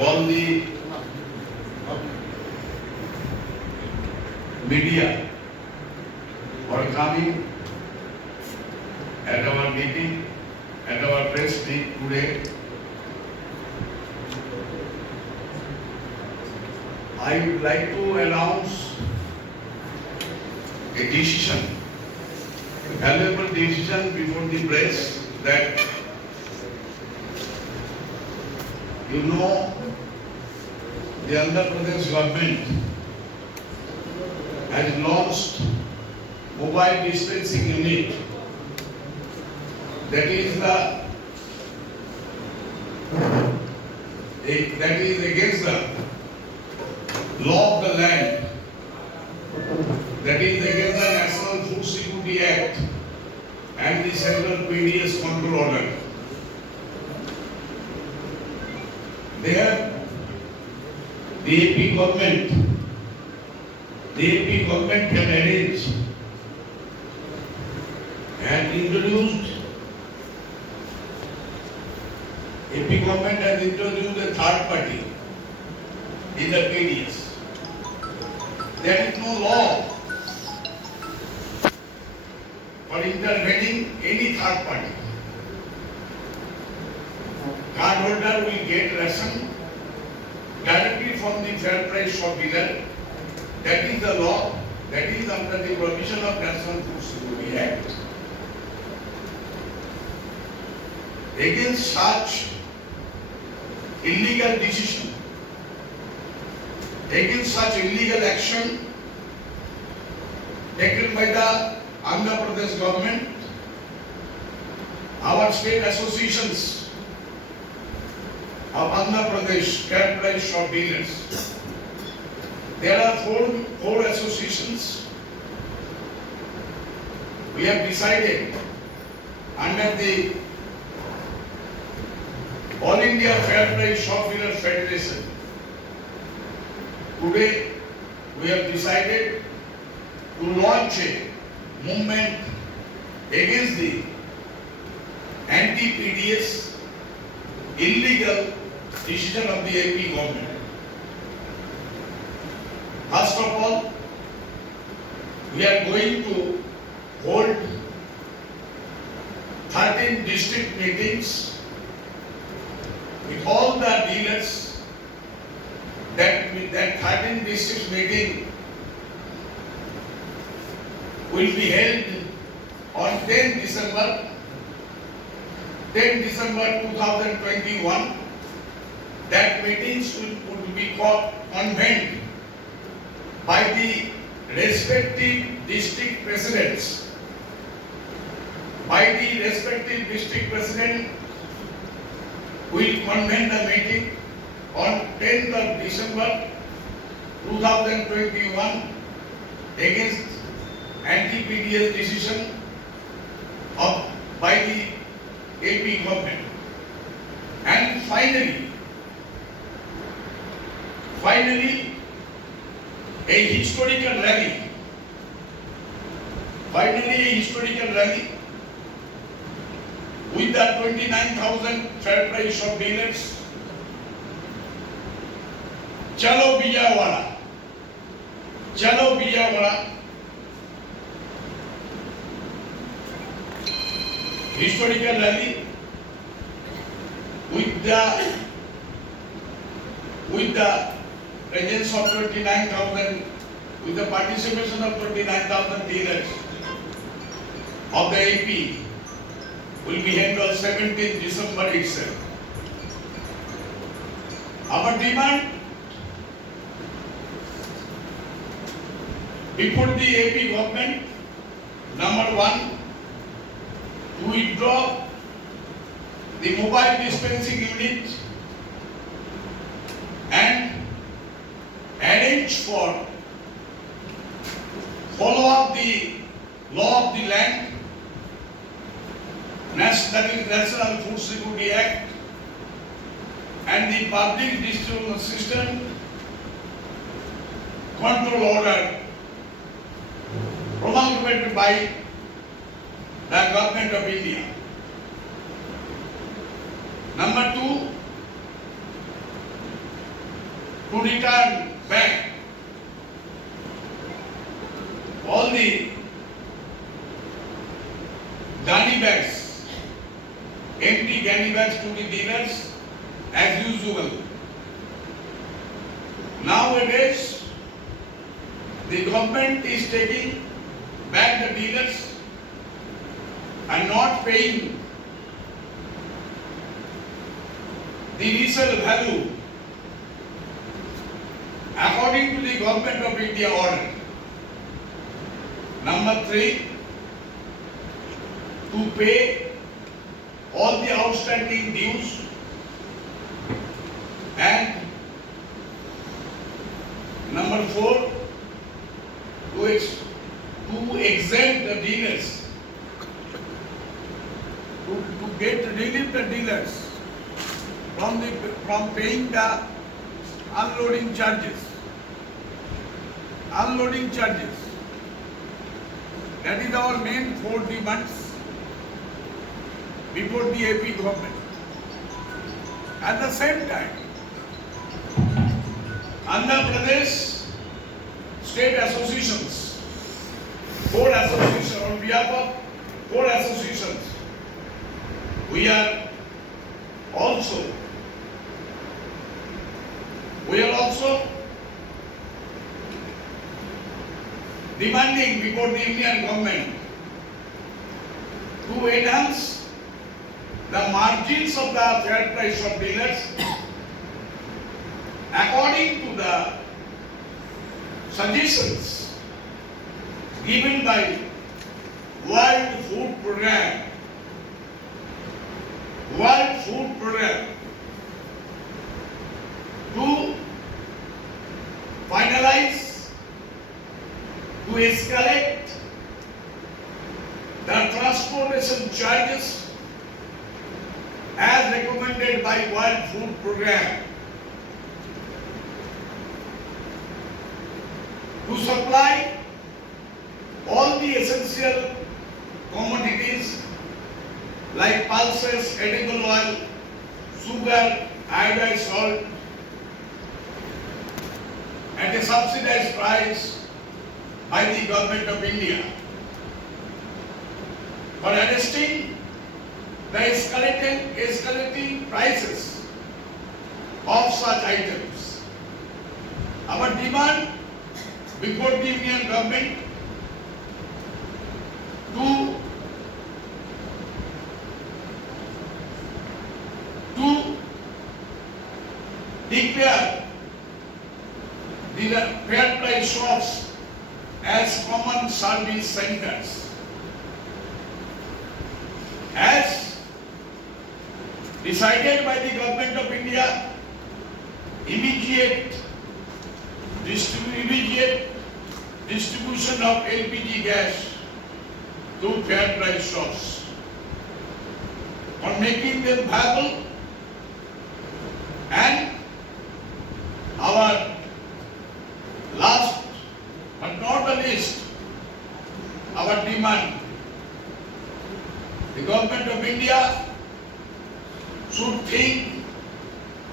all the media for coming at our meeting, at our press meet today. I would like to announce a decision, a valuable decision before the press that you know the Andhra Pradesh government has launched mobile dispensing unit that is against the law of the land, that is against the National Food Security Act and the Central PDS Control Order. There, the AP government can arrange and introduced. AP government has introduced a third party in the PDS. There is no law for intervening any third party. Cardholder will get ration directly from the fair price shop dealer. That is the law. That is under the provision of National Food Security Act. Against such illegal decision, against such illegal action taken by the Andhra Pradesh government, our state associations of Andhra Pradesh fair price shop dealers, there are four associations. We have decided under the All India Fair Price Shop Dealers Federation. Today we have decided to launch a movement against the anti-PDS illegal decision of the AP government. First of all, we are going to hold 13 district meetings with all the dealers. That 13 district meeting will be held on 10 December 2021. That meetings would be convened by the respective district presidents. By the respective district president will convene the meeting on 10th of December 2021 against anti-PDS decision by the AP government. And finally, a historical rally with the 29,000 fair price shop dealers. Chalo Vijayawada, historical rally with the presence of 29,000, with the participation of 29,000 dealers of the AP will be held on 17th December itself. Our demand before the AP government, number one, to withdraw the mobile dispensing unit and arrange for follow up the law of the land, that is National Food Security Act, and the Public Distribution System Control Order promulgated by the Government of India. Number two, to return back all the gunny bags, empty gunny bags to the dealers as usual. Nowadays, the government is taking back the dealers and not paying the resale value according to the Government of India order. Number 3, to pay all the outstanding dues and number 4, to exempt the dealers, to relieve the dealers from paying the unloading charges. Unloading charges. That is our main 4 demands before the AP government. At the same time, Andhra Pradesh state associations, 4 associations, on behalf of 4 associations, we are also demanding before the Indian government to enhance the margins of the fair price of dealers according to the suggestions given by World Food Programme. World Food Programme to finalize, to escalate the transportation charges as recommended by World Food Programme, to supply all the essential commodities like pulses, edible oil, sugar, iodized salt at a subsidized price by the Government of India, for arresting the escalating prices of such items. Our demand before the Indian government to declare the fair price shops as common service centers, as decided by the Government of India. Immediate distribution of LPG gas to fair price shops, for making them viable, and our last but not the least, our demand, the Government of India should think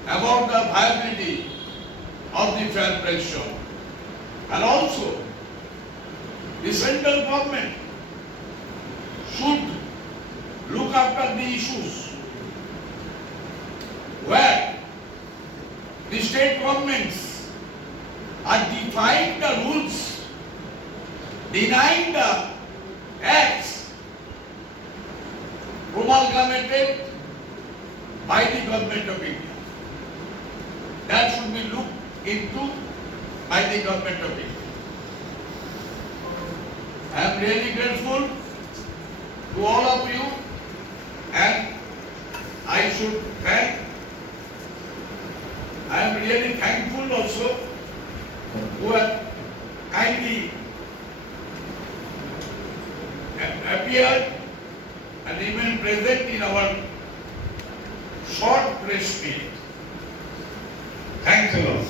about the viability of the fair price shop, and also the central government should look after the issues where the state governments are defying the rules, denying the acts promulgated by the Government of India. That should be looked into by the Government of India. I am really grateful to all of you, and I should thank, I am really thankful also who have kindly appeared and even present in our short press meet. Thanks a lot.